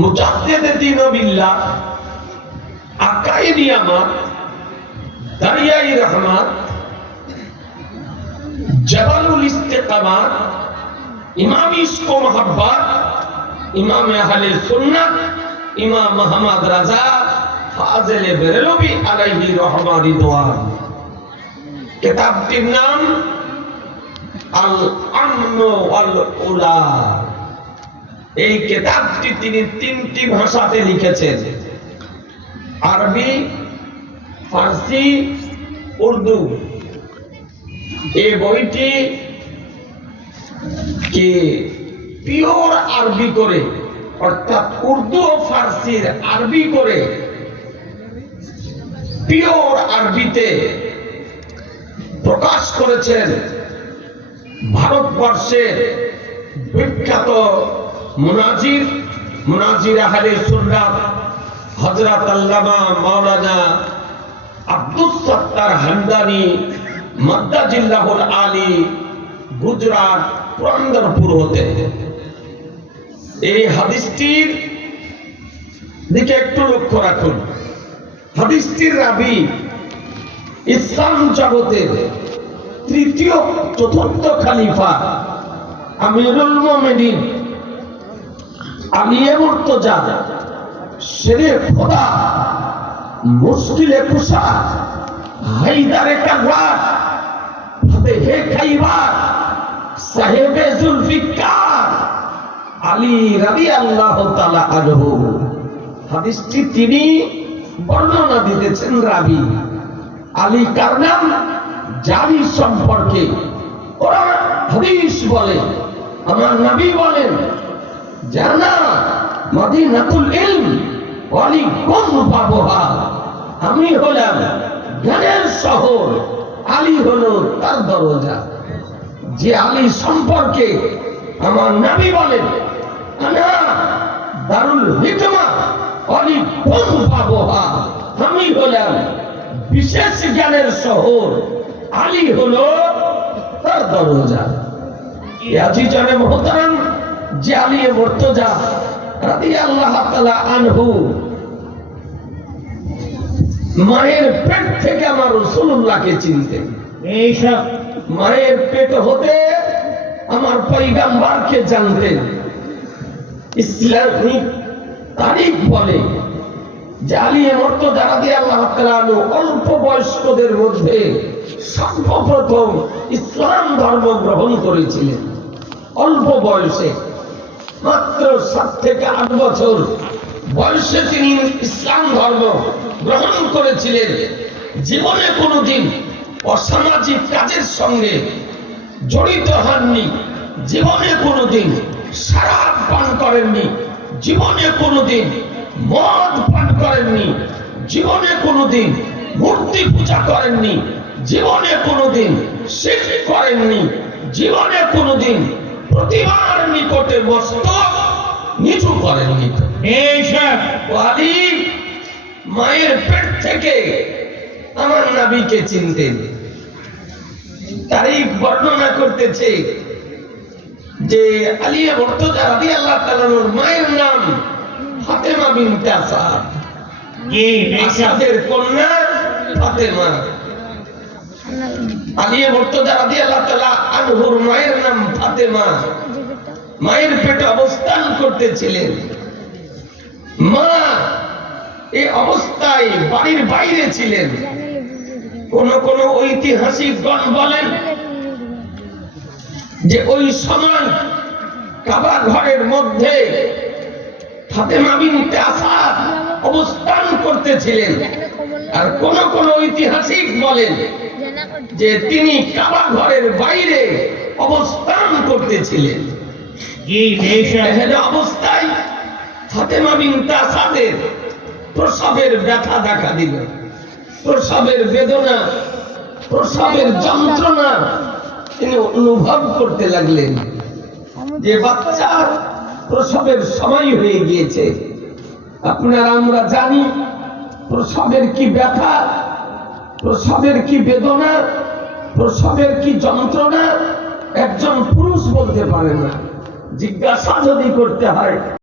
মুজাদ্দিদ দ্বীন বিল্লাহ, আকাইদি আমার, দারিয়াই রহমাত, জবালুল ইস্তিকামাত, ইমাম ইশক ও মোহাব্বত, ইমাম আহলে সুন্নাত, ইমাম মুহাম্মদ রাজা ফাজিল বেরেলভী আলাইহি রহমা রিদওয়ান। কিতাবটির নাম আল আমন ওয়াল উলা। এই কিতাবটি তিনি তিনটি ভাষাতে লিখেছেন, আরবি, ফার্সি, উর্দু। এই বইটি কে পিওর আরবি করে, অর্থাৎ উর্দু ও ফার্সির আরবি করে পিওর আরবিতে প্রকাশ করেছেন ভারতবর্ষের বিখ্যাত মুনাজির আহলে সুন্নাত হযরত আল্লামা মাওলানা আব্দুস সাত্তার হামদানি মাদ্দাজিল্লাহুল আলী, গুজরাট পুরন্দরপুর হতে। এই হাদিসটির দিকে একটু লক্ষ্য রাখুন। হাদিসটির রাবী ইসলাম জগতের তৃতীয় চতুর্থ খলিফা আমিরুল মুমিনিন আলিয়ে মুর্তজা শেরে খোদা মুশকিলে কুশা হায়দারে কাররার ফাতেহে খাইবার সাহেবে জুলফিকার আলী রাদিয়াল্লাহু তাআলা আনহু। হাদিসটি তিনি বর্ণনা দিতেছেন রাবী। আলী কার নাম? জারি সম্পর্কে ওরা হাদিস বলে, আমার নবী বলেন, জানা মদিনাতুল ইলম ওয়ালি কোন বাবহা। আমি হলাম জ্ঞানের শহর, আলী হলো তার দরজা। যে আলী সম্পর্কে আমার নবী বলেন, আনা দারুল হিকমা ওয়ালি কোন বাবহা। আমি হলাম বিশেষ জ্ঞানের শহর, আলী হলো তার দরজা। আজিজানে মুহতারাম, যে আলী মুর্তজা রাদিয়াল্লাহু তাআলা আনহু মায়ের পেট থেকে আমার রাসূলুল্লাহকে চিনতেন। এইসব মায়ের পেট হতে আমার পয়গম্বরকে জানতেন। ইসলামিক তারিখ বলে যে আলী মুর্তজা রাদিয়াল্লাহু তাআলা আনহু অল্প বয়স্কদের মধ্যে সর্বপ্রথম ইসলাম ধর্ম গ্রহণ করেছিলেন। অল্প বয়সে, মাত্র 7 থেকে 8 বছর বয়সে তিনি ইসলাম ধর্ম গ্রহণ করেছিলেন। জীবনে কোনোদিন অসামাজিক কাজের সঙ্গে জড়িত হননি, জীবনে কোনোদিন শরাব পান করেননি, জীবনে কোনোদিন মদ পান করেননি, জীবনে কোনোদিন মূর্তি পূজা করেননি, জীবনে কোনোদিন শিরক করেননি, জীবনে কোনোদিন প্রতিমার নিকটে মস্তক নিচু করেননি। আলী মায়ের পেট থেকে আমার নবীকে চিনতেন। তারিখ বর্ণনা করতেছে যে আলী মুর্তজা রাদিয়াল্লাহু তাআলা আনহুর মায়ের নাম ফাতেমা বিনতে আসাদ। আসাদের কন্যা ফাতেমা। আলী মুর্তজা রাদিয়াল্লাহু তাআলা আনহুর মায়ের নাম ফাতেমা। মায়ের পেটে অবস্থান করতেছিলেন। মা এই অবস্থায় বাড়ির বাইরে ছিলেন। কোন কোন ঐতিহাসিকগণ বলেন যে ওই সময় কাবা ঘরের মধ্যে ফাতেমা বিনতে আসাদ অবস্থান করতেছিলেন। আর কোন কোন ঐতিহাসিক বলেন যে তিনি কাবা ঘরের বাইরে অবস্থান করতেছিলেন। অবস্থায় ফাতেমা বিনতে আসাদের প্রসবের ব্যথা দেখা দিল। প্রসবের বেদনা, প্রসবের যন্ত্রণা তিনি অনুভব করতে লাগলেন যে বাচ্চার প্রসবের সময় হয়ে গিয়েছে। আপনারা আমরা জানি প্রসবের কি ব্যথা, প্রসবের কি বেদনা, প্রসবের কি যন্ত্রণা একজন পুরুষ বলতে পারে না। জিজ্ঞাসা যদি করতে হয়